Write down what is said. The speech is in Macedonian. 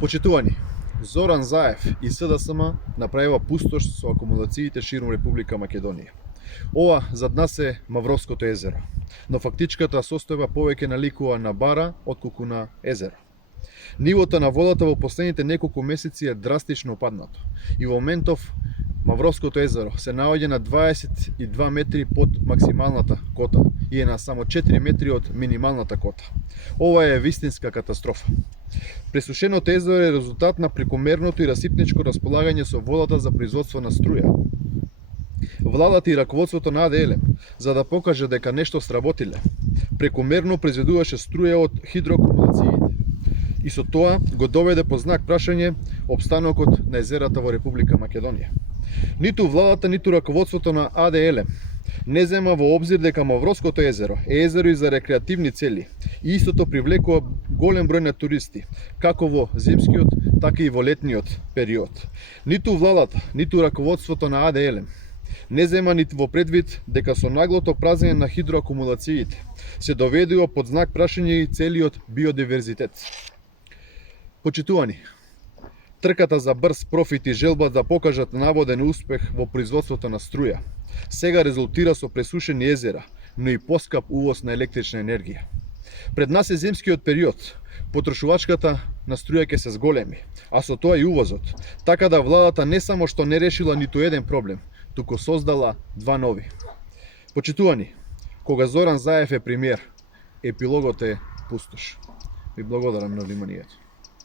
Почитувани, Зоран Заев и СДСМ направива пустош со акумулациите ширум Република Македонија. Ова зад нас е Мавровското езеро, но фактичката состојба повеќе наликува на бара отколку на езеро. Нивото на водата во последните неколку месеци е драстично паднато и во моментов Мавровското езеро се наоѓа на 22 метри под максималната кота и е на само 4 метри од минималната кота. Ова е вистинска катастрофа. Пресушеното езеро е резултат на прекомерното и расипничко располагање со водата за производство на струја. Владата и раководството на АД Елем, за да покаже дека нешто сработиле, прекомерно произведуваше струја од хидроакумулациите и со тоа го доведе под знак прашање опстанокот на езерата во Република Македонија. Ниту владата, ниту раководството на АД Елем не зема во обзир дека Мавровското езеро е езеро и за рекреативни цели и истото привлекува голем број на туристи, како во зимскиот, така и во летниот период. Ниту владата, ниту раководството на АД Елем не зема ниту во предвид дека со наглото празење на хидроакумулациите се доведува под знак прашање и целиот биодиверзитет. Почитувани, трката за брз профит и желба да покажат наводен успех во производството на струја сега резултира со пресушени езера, но и поскап увоз на електрична енергија. Пред нас е зимскиот период, потрошувачката на струја ќе се зголеми, а со тоа и увозот, така да владата не само што не решила ниту еден проблем, туку создала два нови. Почитувани, кога Зоран Заев е премиер, епилогот е пустош. Ви благодарам на вниманието.